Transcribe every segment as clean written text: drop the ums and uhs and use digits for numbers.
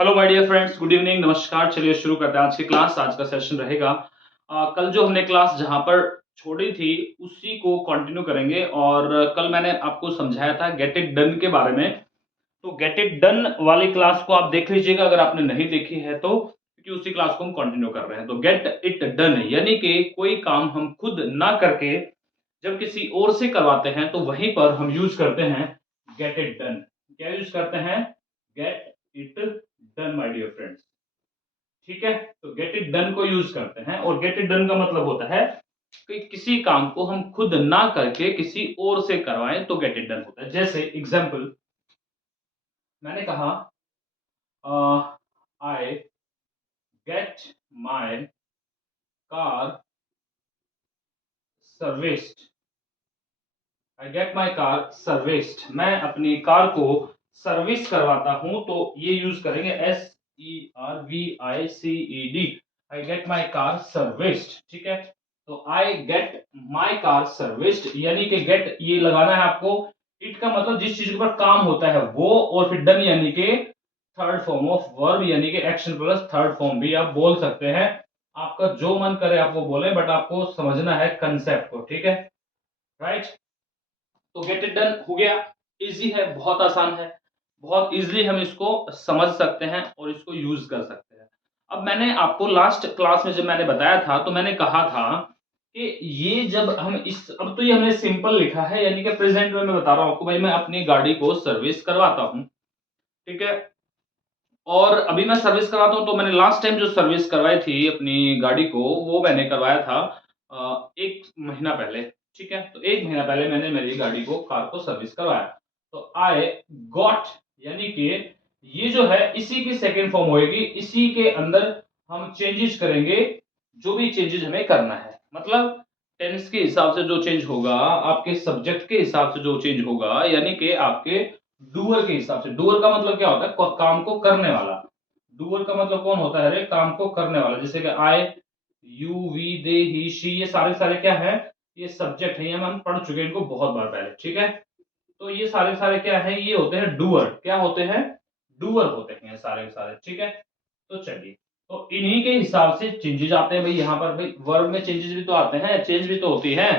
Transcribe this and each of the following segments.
Hello my dear friends, good evening, नमस्कार। चलिए शुरू करते हैं आज की क्लास। आज का सेशन रहेगा कल जो हमने क्लास जहां पर छोड़ी थी उसी को कंटिन्यू करेंगे। और कल मैंने आपको समझाया था गेट इट डन के बारे में। तो गेट इट डन वाली क्लास को आप देख लीजिएगा अगर आपने नहीं देखी है तो, क्योंकि उसी क्लास को हम कंटिन्यू कर रहे हैं। तो गेट इट डन यानी कि कोई काम हम खुद ना करके जब किसी और से करवाते हैं तो वहीं पर हम यूज करते हैं गेट इट डन। क्या यूज करते हैं? Get it done my dear friends. ठीक है, तो गेट इट डन को यूज करते हैं। और गेट इट डन का मतलब होता है कि किसी काम को हम खुद ना करके किसी और से करवाएं तो गेट इट डन होता है। जैसे एग्जांपल मैंने कहा I get my car serviced. I get my car serviced, मैं अपनी कार को सर्विस करवाता हूं। तो ये यूज करेंगे SERVICED। I get my car serviced. ठीक है, तो आई गेट माई कार सर्विस्ड यानी कि गेट ये लगाना है आपको। इट का मतलब जिस चीज के ऊपर काम होता है वो, और फिर डन यानी कि थर्ड फॉर्म ऑफ वर्ब यानी कि एक्शन प्लस थर्ड फॉर्म भी आप बोल सकते हैं। आपका जो मन करे आप वो बोले, बट आपको समझना है कंसेप्ट को। ठीक है, राइट। तो गेट इट डन हो गया। इजी है, बहुत आसान है, बहुत इजीली हम इसको समझ सकते हैं और इसको यूज कर सकते हैं। अब मैंने आपको लास्ट क्लास में जब मैंने बताया था तो मैंने कहा था कि ये जब हम इस, अब तो ये हमने सिंपल लिखा है यानी कि प्रेजेंट में मैं बता रहा हूं आपको, भाई मैं अपनी गाड़ी को सर्विस करवाता हूं। ठीक है, और अभी मैं सर्विस करवाता हूं तो मैंने लास्ट टाइम जो सर्विस करवाई थी अपनी गाड़ी को वो मैंने करवाया था 1 महीना पहले। ठीक है, तो 1 महीना पहले मैंने मेरी गाड़ी को, कार को सर्विस करवाया। तो आई गॉट यानी कि ये जो है इसी की सेकेंड फॉर्म होगी। इसी के अंदर हम चेंजेस करेंगे, जो भी चेंजेस हमें करना है। मतलब टेंस के हिसाब से जो चेंज होगा, आपके सब्जेक्ट के हिसाब से जो चेंज होगा, यानी कि आपके डूअर के हिसाब से। डूअर का मतलब क्या होता है? काम को करने वाला। डूअर का मतलब कौन होता है? रे, काम को करने वाला। जैसे कि I, you, we, they, he, she, ये सारे सारे क्या है? ये सब्जेक्ट है, ये हम पढ़ चुके हैं इनको बहुत बार पहले। ठीक है, तो ये सारे सारे क्या है? ये होते हैं डूअर। क्या होते हैं? डूअर होते हैं सारे सारे। ठीक है, तो चलिए, तो इन्हीं के हिसाब से चेंजेस आते हैं भाई। यहाँ पर भाई वर्ब में चेंजेस भी तो आते हैं, चेंज भी तो होती है।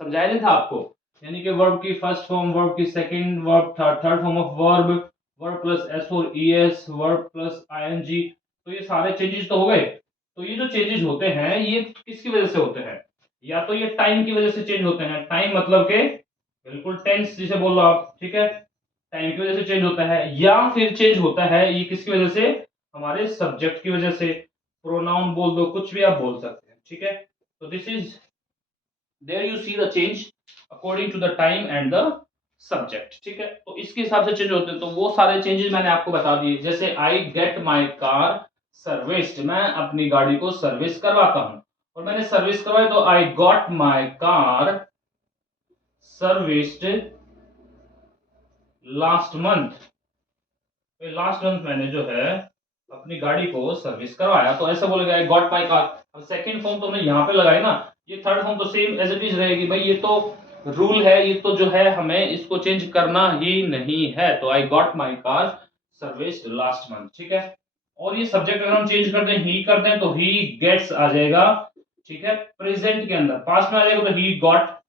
समझाया नहीं था आपको? यानी कि वर्ब की फर्स्ट फॉर्म, वर्ब की second, verb third form of verb, verb plus S और ईएस, वर्ब प्लस आईएनजी। तो ये सारे चेंजेस तो हो गए। तो ये जो चेंजेस होते हैं ये किसकी वजह से होते हैं? या तो ये टाइम की वजह से चेंज होते हैं। टाइम मतलब के बिल्कुल टेंस जिसे बोल लो आप। ठीक है, टाइम की वजह से चेंज होता है। या फिर चेंज होता है ये किसकी वजह से? हमारे सब्जेक्ट की वजह से। प्रोनाउन बोल दो, कुछ भी आप बोल सकते हैं। ठीक है, तो this is, there you see the change according to the time and the subject. ठीक है, तो इसके हिसाब से चेंज होते हैं। तो वो सारे चेंजेस मैंने आपको बता दिए। जैसे आई गेट माई कार सर्विस्ड, मैं अपनी गाड़ी को सर्विस करवाता हूं। और मैंने सर्विस करवाई तो I got my car serviced last month. Last month मैंने जो है अपनी गाड़ी को सर्विस करवाया। तो ऐसा बोलेगा आई गॉट माई कार। अब सेकंड फॉर्म तो हमने यहाँ पे लगाई ना, ये थर्ड फॉर्म तो सेम एज इट इज रहेगी भाई। ये तो रूल है, ये तो जो है हमें इसको चेंज करना ही नहीं है। तो I got my car serviced last month. ठीक है, और ये सब्जेक्ट अगर हम चेंज कर दें, ही कर दें, तो ही गेट्स आ जाएगा। ठीक है, प्रेजेंट के अंदर पास्ट में आ जाएगा तो ही गॉट।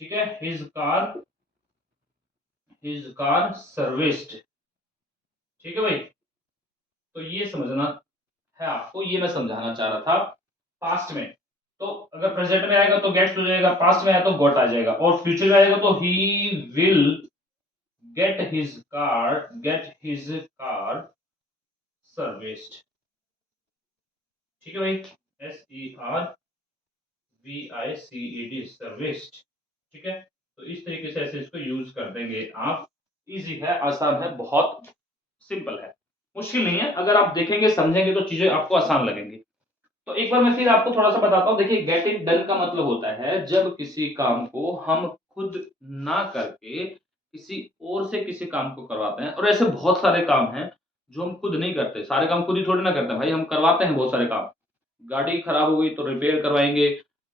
ठीक है, हिज कार सर्विस्ड। ठीक है भाई, तो ये समझना है आपको, ये मैं समझाना चाह रहा था। पास्ट में तो अगर प्रेजेंट में आएगा तो गेट्स हो जाएगा, पास्ट में आया तो गॉट आ जाएगा, और फ्यूचर में आएगा तो he will get his car serviced. ठीक है भाई, SERVICED सर्विस्ड। ठीक है, तो इस तरीके से ऐसे इसको यूज कर देंगे आप। इजी है, आसान है, बहुत सिंपल है, मुश्किल नहीं है। अगर आप देखेंगे समझेंगे तो चीजें आपको आसान लगेंगी। तो एक बार मैं फिर आपको थोड़ा सा बताता हूँ। देखिए, गेट इट डन का मतलब होता है जब किसी काम को हम खुद ना करके किसी और से किसी काम को करवाते हैं। और ऐसे बहुत सारे काम हैं जो हम खुद नहीं करते। सारे काम खुद ही थोड़ी ना करते हैं भाई, हम करवाते हैं बहुत सारे काम। गाड़ी खराब हो गई तो रिपेयर करवाएंगे,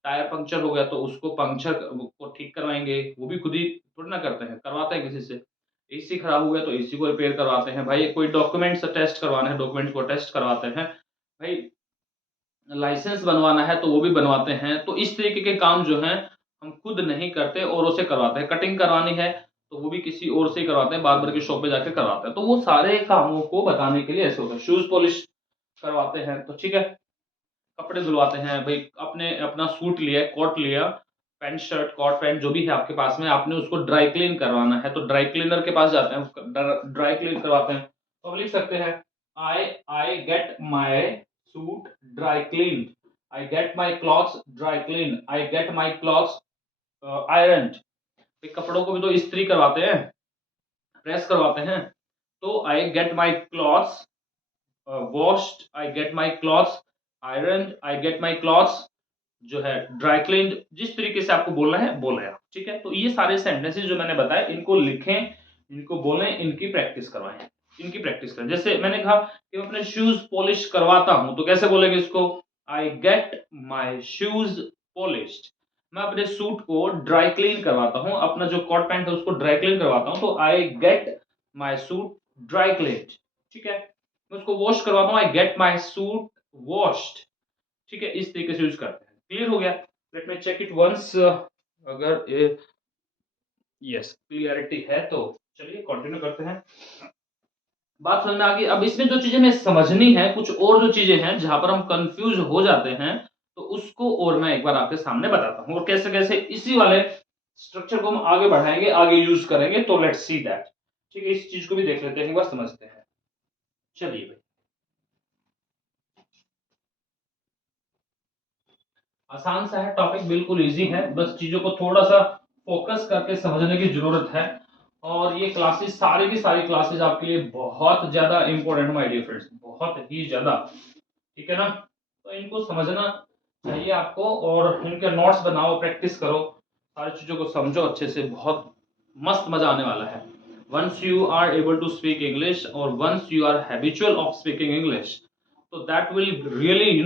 टायर पंक्चर हो गया तो उसको पंक्चर को ठीक करवाएंगे, वो भी खुद ही थोड़ी ना करते हैं, करवाते हैं किसी से। एसी खराब हो गया तो एसी को रिपेयर करवाते हैं भाई, कोई डॉक्यूमेंट्स टेस्ट करवाना है, डॉक्यूमेंट्स को टेस्ट करवाते हैं भाई, लाइसेंस बनवाना है तो वो भी बनवाते हैं। तो इस तरीके के काम जो हैं हम खुद नहीं करते, औरों से करवाते हैं। कटिंग करवानी है तो वो भी किसी और से ही करवाते हैं, बार्बर की शॉप पे जाके करवाते हैं। तो वो सारे कामों को बताने के लिए ऐसे होता है। शूज पॉलिश करवाते हैं तो ठीक है, कपड़े धुलवाते हैं भाई, अपने अपना सूट लिया, कोट लिया, पैंट शर्ट कोट पैंट जो भी है आपके पास में, आपने उसको ड्राई क्लीन करवाना है तो ड्राई क्लीनर के पास जाते हैं, ड्राई क्लीन करवाते हैं। तो आप लिख सकते हैं I I get my suit dry clean, I get my clothes dry clean, I get my clothes iron. कपड़ों को भी तो इस्त्री करवाते हैं, प्रेस करवाते हैं। तो आई get my clothes washed, I get my clothes iron, I get my clothes जो है ड्राई क्लीन, जिस तरीके से आपको बोलना है बोले आप, ठीक है। तो ये सारे सेंटेंसेस जो मैंने बताए इनको लिखें, इनको बोलें, इनकी प्रैक्टिस करवाएं, इनकी प्रैक्टिस करें। जैसे मैंने कहा कि मैं अपने शूज पॉलिश करवाता हूं तो कैसे बोलेंगे इसको, आई गेट माई शूज पॉलिश्ड। मैं अपने सूट को ड्राई क्लीन करवाता हूं, अपना जो कोट पैंट है उसको ड्राई क्लीन करवाता हूं तो आई get my suit dry clean, ठीक है। मैं उसको वॉश करवाता हूं, आई गेट माई सूट वॉश्ड, ठीक है। इस तरीके से यूज करते हैं। क्लियर हो गया? Let me check it once, अगर यस क्लियरिटी है तो चलिए कंटिन्यू करते हैं। बात समझ में आ गई? अब इसमें जो चीजें हमें समझनी है, कुछ और जो चीजें हैं जहां पर हम कंफ्यूज हो जाते हैं, तो उसको और मैं एक बार आपके सामने बताता हूं, और कैसे कैसे इसी वाले स्ट्रक्चर को हम आगे बढ़ाएंगे, आगे यूज करेंगे। तो लेट्स सी दैट, ठीक है। इस चीज को भी देख लेते हैं, एक बार समझते हैं। चलिए भाई, आसान सा है टॉपिक, बिल्कुल इजी है, बस चीजों को थोड़ा सा फोकस करके समझने की जरूरत है। और ये क्लासेस, सारी की सारी क्लासेस आपके लिए बहुत ज्यादा इंपॉर्टेंट माय डियर फ्रेंड्स, बहुत ही ज्यादा, ठीक है ना। तो इनको समझना चाहिए आपको, और इनके नोट्स बनाओ, प्रैक्टिस करो, सारी चीजों को समझो अच्छे से, बहुत मस्त मजा आने वाला है। Once you are able to speak English, और once you are habitual of speaking English, so that will really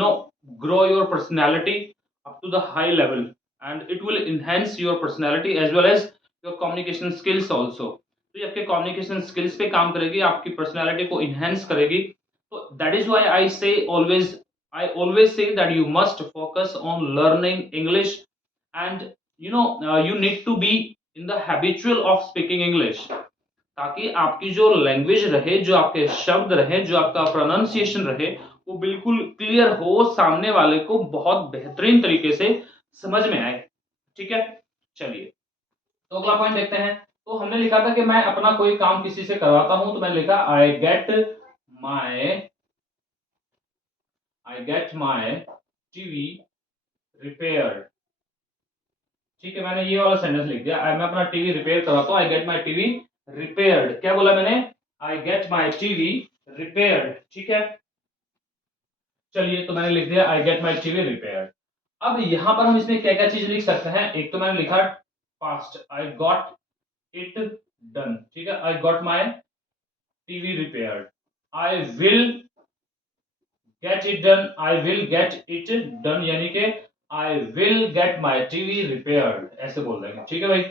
grow your personality up to the high level, and it will enhance your personality as well as your communication skills also। तो ये आपके communication skills पे काम करेगी, आपकी personality को enhance करेगी। तो that is why I always say that you must focus on learning English, and you need to be in the habitual of speaking English, ताकि आपकी जो लैंग्वेज रहे, जो आपके शब्द रहे, जो आपका प्रोनाउंसिएशन रहे, वो बिल्कुल क्लियर हो, सामने वाले को बहुत बेहतरीन तरीके से समझ में आए, ठीक है। चलिए, तो अगला पॉइंट देखते हैं। तो हमने लिखा था कि मैं अपना कोई काम किसी से करवाता हूं, तो मैंने लिखा आई गेट माई टीवी रिपेयर्ड, ठीक है। मैंने ये वाला सेंटेंस लिख दिया, मैं अपना टीवी रिपेयर करवाता हूं, आई गेट माई टीवी रिपेयर्ड। क्या बोला मैंने? आई गेट माई टीवी रिपेयर्ड, ठीक है। चलिए, तो मैंने लिख दिया आई गेट माई टीवी रिपेयर्ड। अब यहां पर हम इसमें क्या क्या चीज लिख सकते हैं? एक तो मैंने लिखा past, I got it done, ठीक है। I got my TV repaired, I will get it done, I will get it done, यानी कि I will get my TV repaired, ऐसे बोल देंगे, ठीक है भाई।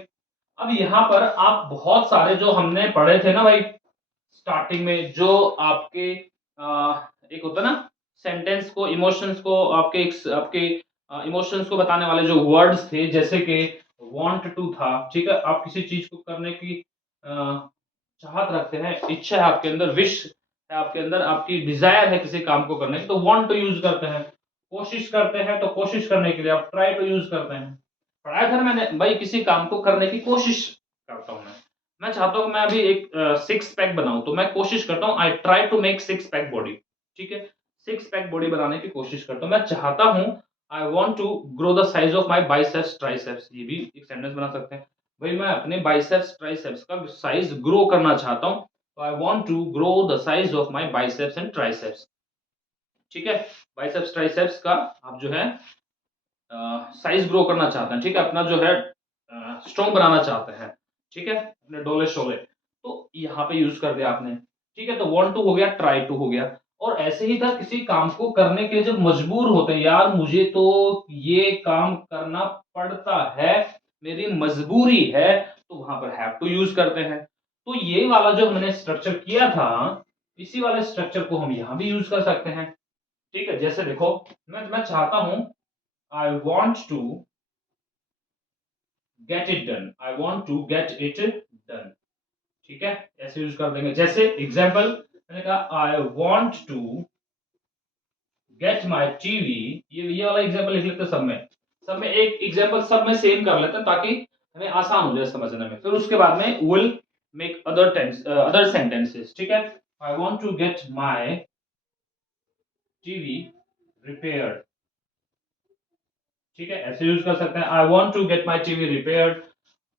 अब यहां पर आप बहुत सारे जो हमने पढ़े थे ना भाई स्टार्टिंग में, जो आपके एक होता ना सेंटेंस को, इमोशंस को, आपके इमोशंस को बताने वाले जो वर्ड्स थे, जैसे कि वांट टू था, ठीक है। आप किसी चीज को करने की चाहत रखते हैं, इच्छा है आपके अंदर, विश है आपके अंदर, आपकी डिजायर है किसी काम को करने की, तो वांट टू यूज करते हैं। कोशिश करते हैं तो कोशिश करने के लिए आप ट्राई टू यूज करते हैं। पढ़ाया था मैंने भाई, किसी काम को करने की कोशिश करता हूं मैं चाहता हूं कि मैं अभी एक सिक्स पैक बनाऊं, तो मैं कोशिश करता हूं, I try to make six pack body, ठीक है। सिक्स पैक बॉडी बनाने की कोशिश करता हूं, मैं चाहता हूं, I want to grow the size of my biceps triceps, ये भी एक सेंटेंस बना सकते हैं भाई, मैं अपने बाइसेप्स ट्राइसेप्स का साइज ग्रो करना चाहता हूं, तो I want to grow the size of my biceps and triceps, ठीक है। बाइसेप्स ट्राइसेप्स का आप जो है साइज ग्रो करना चाहते हैं, ठीक है, अपना जो है स्ट्रॉन्ग बनाना चाहते हैं, ठीक है, अपने डोले शोले, तो यहाँ पे यूज कर दिया आपने, ठीक है। तो वांट टू हो गया, ट्राई टू हो गया। और ऐसे ही था, किसी काम को करने के लिए जब मजबूर होते हैं, यार मुझे तो ये काम करना पड़ता है, मेरी मजबूरी है, तो वहां पर हैव टू यूज करते हैं। तो ये वाला जो हमने स्ट्रक्चर किया था, इसी वाले स्ट्रक्चर को हम यहाँ भी यूज कर सकते हैं। ठीक है, जैसे देखो मैं चाहता हूं I want to get it done, I want to get it done. ठीक है, ऐसे यूज कर देंगे। जैसे एग्जाम्पल मैंने कहा I want to get my TV, ये वाला एग्जाम्पल लिख लेते हैं सब में एक एग्जाम्पल सब में सेम कर लेते हैं ताकि हमें आसान हो जाए समझने में। फिर उसके बाद में विल मेक अदर सेंटेंसेस। ठीक है, I want to get my TV repaired. ठीक है, ऐसे यूज कर सकते हैं। I want to get my TV repaired.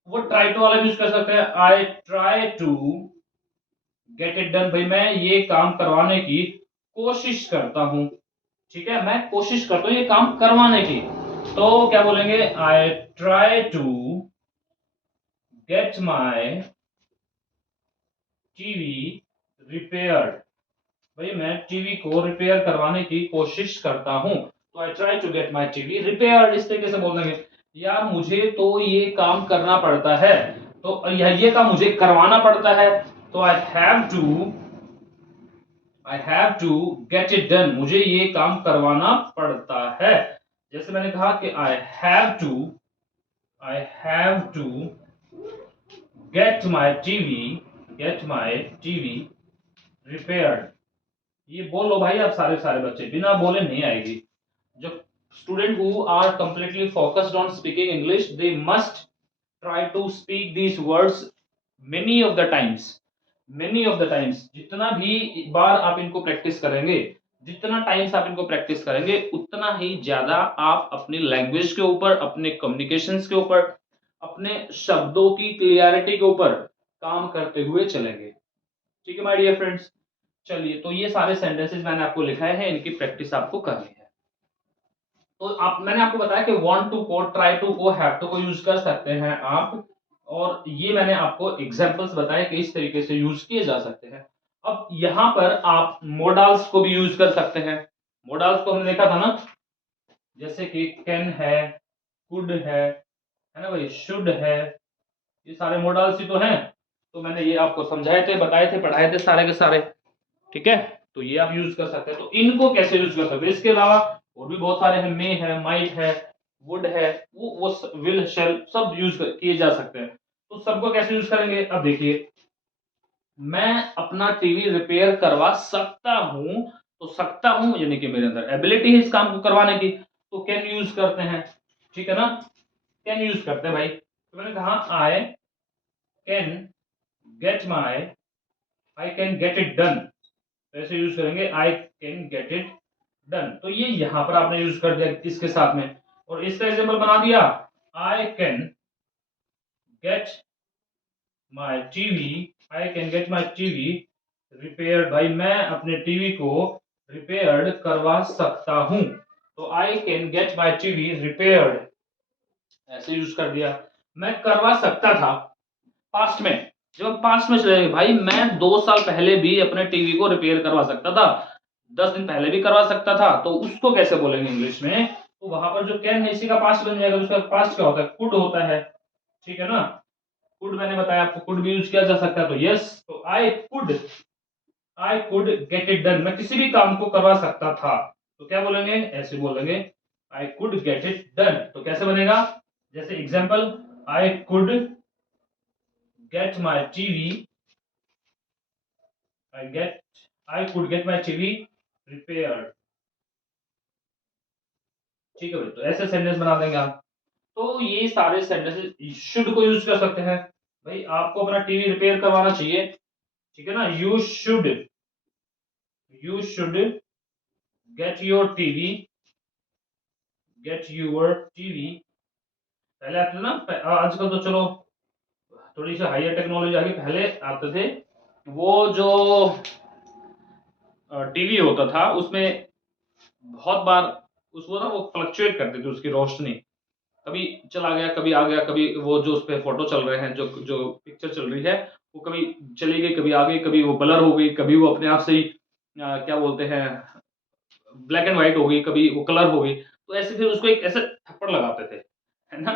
वो ट्राई टू वाला यूज कर सकते हैं, I try to get it done. भाई मैं ये काम करवाने की कोशिश करता हूं। ठीक है, मैं कोशिश करता हूं ये काम करवाने की, तो क्या बोलेंगे, I try to get my TV repaired. भाई मैं टीवी को रिपेयर करवाने की कोशिश करता हूं, तो I try to get my TV repaired. इस तरीके से बोल देंगे। यार मुझे तो ये काम करना पड़ता है, तो ये काम मुझे करवाना पड़ता है, तो I have to get it done. मुझे ये काम करवाना पड़ता है। जैसे मैंने कहा कि I have to get my TV repaired. ये बोल लो भाई आप सारे सारे बच्चे, बिना बोले नहीं आएगी। जो student who are completely focused on speaking English, they must try to speak these words many of the times. जितना भी बार आप इनको प्रैक्टिस करेंगे, जितना टाइम्स आप इनको प्रैक्टिस करेंगे, उतना ही ज्यादा आप अपनी लैंग्वेज के ऊपर, अपने कम्युनिकेशंस के ऊपर, अपने शब्दों की क्लियरिटी के ऊपर काम करते हुए चलेंगे। ठीक है माय डियर फ्रेंड्स, चलिए तो ये सारे सेंटेंसेस मैंने आपको लिखाए हैं, इनकी प्रैक्टिस आपको करनी है। तो आप, मैंने आपको बताया कि वांट टू को, ट्राई टू को, हैव टू को यूज कर सकते हैं आप, और ये मैंने आपको एग्जांपल्स बताए कि इस तरीके से यूज किए जा सकते हैं। अब यहां पर आप मोडाल्स को भी यूज कर सकते हैं। मोडाल्स को हमने देखा था ना, जैसे कि कैन है, कुड है ना भाई, शुड है, ये सारे मोडाल्स ही तो हैं। तो मैंने ये आपको समझाए थे, बताए थे, पढ़ाए थे सारे के सारे। ठीक है, तो ये आप यूज कर सकते हैं। तो इनको कैसे यूज कर सकते हैं, इसके अलावा और भी बहुत सारे हैं, मे है, माइट है, वुड है, वो विल, शेल, सब यूज किए जा सकते हैं। तो सबको कैसे यूज करेंगे, अब देखिए, मैं अपना टीवी रिपेयर करवा सकता हूं, तो सकता हूं यानी कि मेरे अंदर एबिलिटी है इस काम को करवाने की, तो कैन यूज करते हैं। ठीक है ना, कैन यूज करते हैं भाई। तो मैंने कहा can get my I can gate it done, तो ऐसे यूज करेंगे, आई कैन गेट इट डन। तो ये यहां पर आपने यूज कर दिया इसके साथ में, और इसका एग्जांपल बना दिया, आई can gate my TV, I can gate my TV repaired. भाई मैं अपने टीवी को रिपेयर्ड करवा सकता हूं, तो आई can gate my TV repaired, ऐसे यूज कर दिया। मैं करवा सकता था, पास्ट में, जब हम पास्ट में चले भाई, मैं 2 साल पहले भी अपने टीवी को रिपेयर करवा सकता था, 10 दिन पहले भी करवा सकता था, तो उसको कैसे बोलेंगे इंग्लिश में, तो वहां पर जो कैन है इसी का पास्ट बन जाएगा। उसका पास्ट क्या होता है, कुड होता है। ठीक है ना, कुड मैंने बताया आपको, कुड भी यूज किया जा सकता है, तो यस, तो आई कुड गेट इट डन, मैं किसी भी काम को करवा सकता था, तो क्या बोलेंगे, ऐसे बोलेंगे, आई कुड गेट इट डन। तो कैसे बनेगा, जैसे example, I could gate my TV, I could get my TV repaired। ठीक है भाई, तो ऐसे सेंटेंस बना देंगे आप। तो ये सारे सेंटेंसेस शुड को यूज कर सकते हैं। भाई आपको अपना टीवी रिपेयर करवाना चाहिए, ठीक है ना, you should get your TV. पहले आते थे ना, आजकल तो चलो थोड़ी सी हायर टेक्नोलॉजी आ गई, पहले आते थे वो जो टीवी होता था, उसमें बहुत बार उसको ना वो फ्लक्चुएट करते थे उसकी रोशनी, कभी चला गया, कभी आ गया, कभी वो जो उस पे फोटो चल रहे हैं, जो जो पिक्चर चल रही है, वो कभी चली गई, कभी आ गई, कभी वो ब्लर हो गई, कभी वो अपने आप से ही क्या बोलते हैं, ब्लैक एंड व्हाइट हो गई, कभी वो कलर हो गई। तो ऐसे फिर उसको एक ऐसे थप्पड़ लगाते थे, है ना।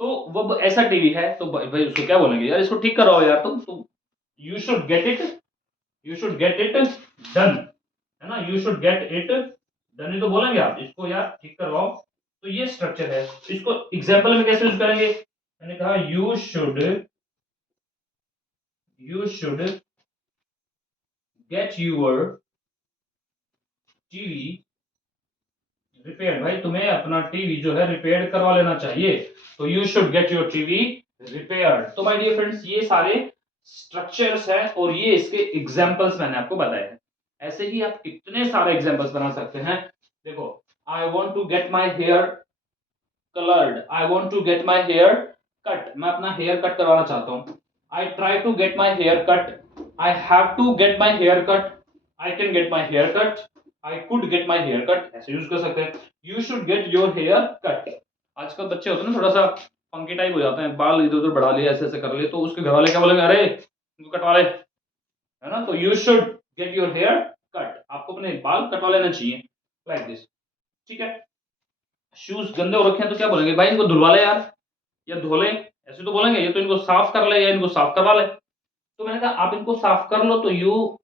तो वो ऐसा टीवी है, तो भाई उसको क्या बोलेंगे, यार इसको ठीक कराओ यार, तुम you should get it, you should get it done, है ना, you should get it done ही तो बोलेंगे आप इसको, यार ठीक करवाओ। तो ये स्ट्रक्चर है, इसको एग्जाम्पल में कैसे यूज करेंगे? मैंने कहा you should get your TV repair, भाई तुम्हें अपना टीवी जो है रिपेयर करवा लेना चाहिए, तो you should get your TV repair. तो माय डियर फ्रेंड्स, ये सारे स्ट्रक्चर्स हैं और ये इसके एग्जांपल्स मैंने आपको बताए हैं। ऐसे ही आप कितने सारे एग्जांपल्स बना सकते हैं। देखो, I want to get my hair coloured, I want to get my hair cut, मैं अपना हेयर कट करवाना चाहता हूं। I try to get my hair cut, I have to get my hair cut, I can get my hair cut, I could get my hair cut, ऐसे use कर सकते हैं। You should get your hair cut, आजकल बच्चे होते हैं ना थोड़ा सा फंकी टाइप हो जाते हैं, बाल इधर उधर बढ़ा लिए, ऐसे ऐसे कर लिए, तो उसके घर वाले क्या बोलेंगे, अरे इनको कटवा ले, है ना। तो you should get your hair cut, आपको अपने बाल कटवा लेना चाहिए, लाइक दिस, ठीक है। शूज गंदे हो रखे हैं तो क्या बोलेंगे, भाई इनको धुलवा ले यार, या धो ले, ऐसे तो बोलेंगे, ये तो इनको साफ कर ले या इनको साफ करवा ले। तो मैंने कहा आप इनको साफ कर लो, तो यू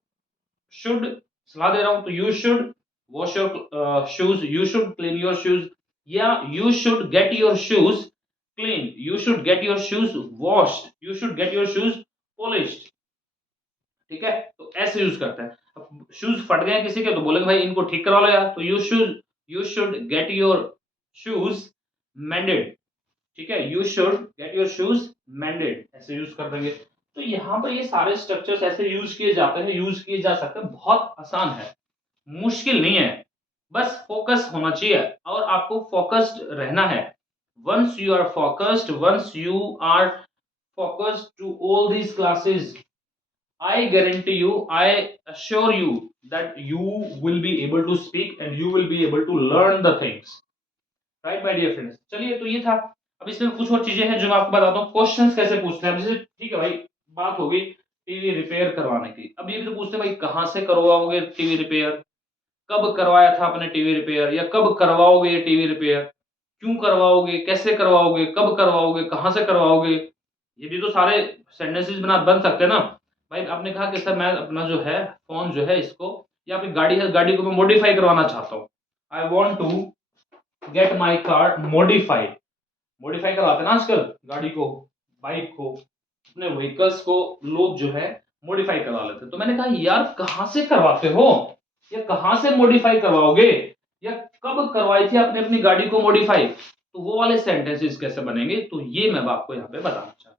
शुड, सलाह दे रहा हूं, तो you should wash your shoes, you should clean your shoes, या you should get your shoes clean, you should get your shoes washed, you should get your shoes polished, ठीक है। तो ऐसे यूज करते हैं। अब शूज फट गए किसी के तो बोलेंगे भाई इनको ठीक करवा लो यार, तो you should get your shoes मेंडेड, ठीक है, you should get your shoes मेंडेड, ऐसे यूज कर देंगे। तो यहाँ पर ये सारे स्ट्रक्चर्स ऐसे यूज किए जाते हैं, यूज किए जा सकते हैं, बहुत आसान है, मुश्किल नहीं है, बस फोकस होना चाहिए और आपको फोकस्ड रहना है। Once you are focused, once you are focused to all these classes, I guarantee you, I assure you that you will be able to speak and you will be able to learn the things. Right, my dear friends? चलिए, तो ये था। अब इसमें कुछ और चीजें हैं जो मैं आपको बताता हूँ। क्वेश्चंस कैसे पूछते हैं, जैसे ठीक है भाई, बात होगी टीवी रिपेयर करवाने की। अब ये भी तो पूछते हैं भाई कहाँ से करवाओगे टीवी रिपेयर, कब करवाया था आपने टीवी रिपेयर, या कब करवाओगे ये टीवी रिपेयर, क्यों करवाओगे, कैसे करवाओगे, कब करवाओगे, कहाँ से करवाओगे। ये भी तो सारे सेंटेंसेस बन सकते हैं ना। भाई आपने कहा कि सर मैं अपना जो है फोन जो है इसको, या आपकी गाड़ी है, गाड़ी को मैं मॉडिफाई करवाना चाहता हूँ, I want to get my car modified, modify करवाते हैं ना आजकल गाड़ी को, बाइक को, अपने व्हीकल्स को लोग जो है मॉडिफाई करवा लेते हैं। तो मैंने कहा यार कहाँ से करवाते हो, या कहाँ से मॉडिफाई करवाओगे, या कब करवाई थी आपने अपनी गाड़ी को मॉडिफाई, तो वो वाले सेंटेंसेस कैसे बनेंगे, तो ये मैं आपको यहाँ पे बताना चाहता हूँ,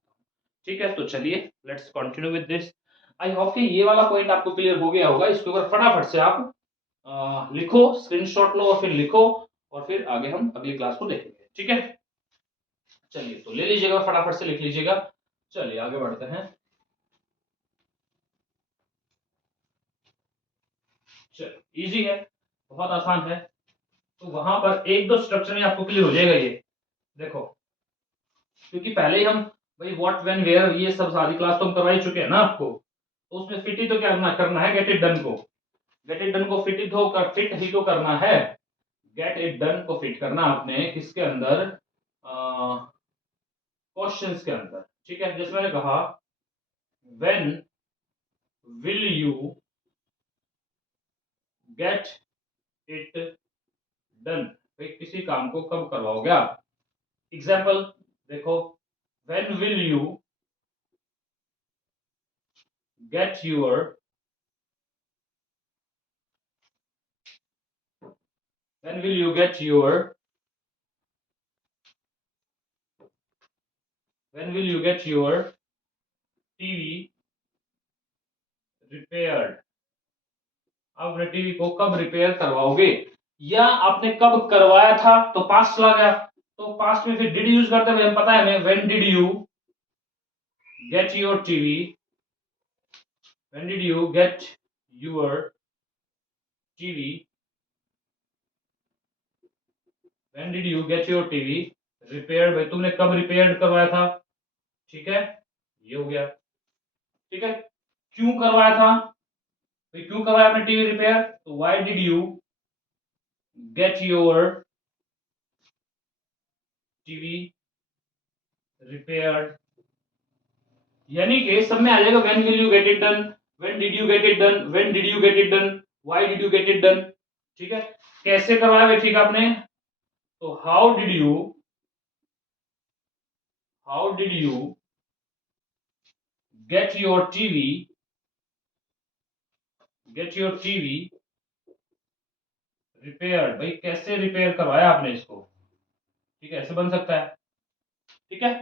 ठीक है। तो चलिए let's continue with this. I hope कि ये वाला पॉइंट आपको क्लियर हो गया होगा। इसके ऊपर फटाफट से आप लिखो, स्क्रीनशॉट लो और फिर लिखो, और फिर आगे हम अगली क्लास को देखेंगे, ठीक है। चलिए तो ले लीजिएगा, फटाफट से लिख लीजिएगा। चलिए आगे बढ़ते हैं। चलिए इजी है, बहुत आसान है। तो वहां पर एक दो स्ट्रक्चर में आपको क्लियर हो जाएगा ये, देखो, क्योंकि पहले ही हम भाई व्हाट व्हेन वेयर ये सब सारी क्लास तो हम करवा ही चुके हैं ना आपको, तो उसमें फिट ही तो क्या करना है, गेट इट डन को, गेट इट डन को फिट ही तो फिट ही तो करना है। गेट इट डन को फिट करना आपने किसके अंदर, क्वेश्चंस के अंदर, ठीक है। जैसे मैंने कहा when will you get it done, भाई किसी काम को कब करवाओगे आप। एग्जाम्पल देखो, when will you get your, when will you get your, when will you get your TV repaired, आप अपने टीवी को कब रिपेयर करवाओगे, या आपने कब करवाया था, तो पास्ट चला गया, तो पास्ट में फिर डिड यूज करते हैं, हमें पता है हमें, when did you get your TV, when did you get your TV, when did you get your TV repaired, भाई तुमने कब रिपेयर करवाया था, ठीक है, ये हो गया, ठीक है। क्यों करवाया था, भाई क्यों करवाया आपने टीवी रिपेयर, तो why did you get your TV repaired, यानी कि सब में आ जाएगा when will you get it done, when did you get it done, when did you get it done, why did you get it done. ठीक है, कैसे करवाया भाई, ठीक है आपने, तो how did you get your TV, get your TV repaired, भाई कैसे रिपेयर करवाया आपने इसको। ठीक है, ऐसे बन सकता है। ठीक है,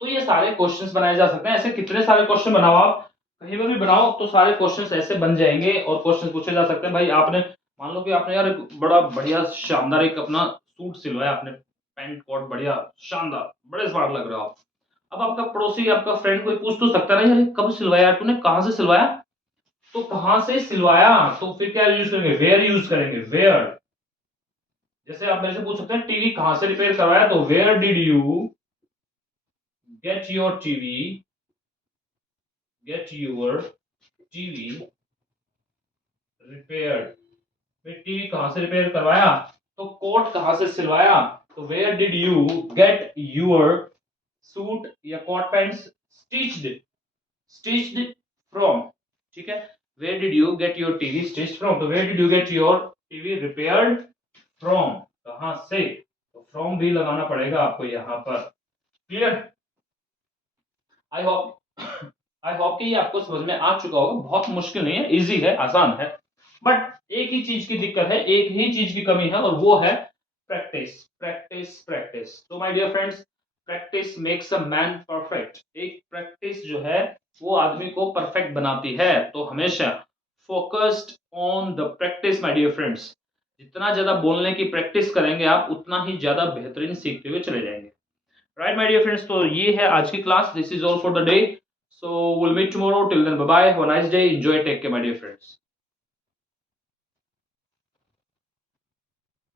तो ये सारे क्वेश्चंस बनाए जा सकते हैं, ऐसे कितने सारे क्वेश्चन बनाओ आप, कहीं पर भी बनाओ तो सारे क्वेश्चंस ऐसे बन जाएंगे और क्वेश्चन पूछे जा सकते हैं। भाई आपने मान लो कि आपने यार एक बड़ा बढ़िया शानदार एक अपना सूट सिलवाया आपने, पैंट कोट बढ़िया शानदार, बड़े स्मार्ट लग रहे हो आप। अब आपका पड़ोसी आपका फ्रेंड कोई पूछ तो सकता है ना, यार ये कब सिलवाया यार तूने, कहाँ से सिलवाया, तो कहाँ से सिलवाया, तो फिर क्या यूज करेंगे, वेयर यूज करेंगे, वेयर। जैसे आप मेरे से पूछ सकते हैं टीवी कहाँ से रिपेयर करवाया, तो where did you get your TV, get your TV repaired. फिर टीवी कहां से रिपेयर करवाया, तो कोट कहां से सिलवाया, तो where did you get your suit या coat pants stitched, stitched from. ठीक है, where did you get your TV stitched from, तो where did you get your TV repaired from, कहां से, तो फ्रॉम भी लगाना पड़ेगा आपको यहां पर। Clear, I hope I hope कि ये आपको समझ में आ चुका होगा, बहुत मुश्किल नहीं है, इजी है, आसान है। बट एक ही चीज की दिक्कत है, एक ही चीज की कमी है, और वो है प्रैक्टिस, प्रैक्टिस, प्रैक्टिस। तो my dear friends, practice makes a man perfect. एक प्रैक्टिस जो है वो आदमी को परफेक्ट बनाती है, तो हमेशा focused on the practice my dear friends. जितना ज्यादा बोलने की प्रैक्टिस करेंगे आप, उतना ही ज्यादा बेहतरीन सीखते हुए चले जाएंगे। राइट माय डियर फ्रेंड्स, तो ये है आज की class, this is all for the day, so will meet tomorrow, till then bye bye, have a nice day, enjoy, take care my dear friends.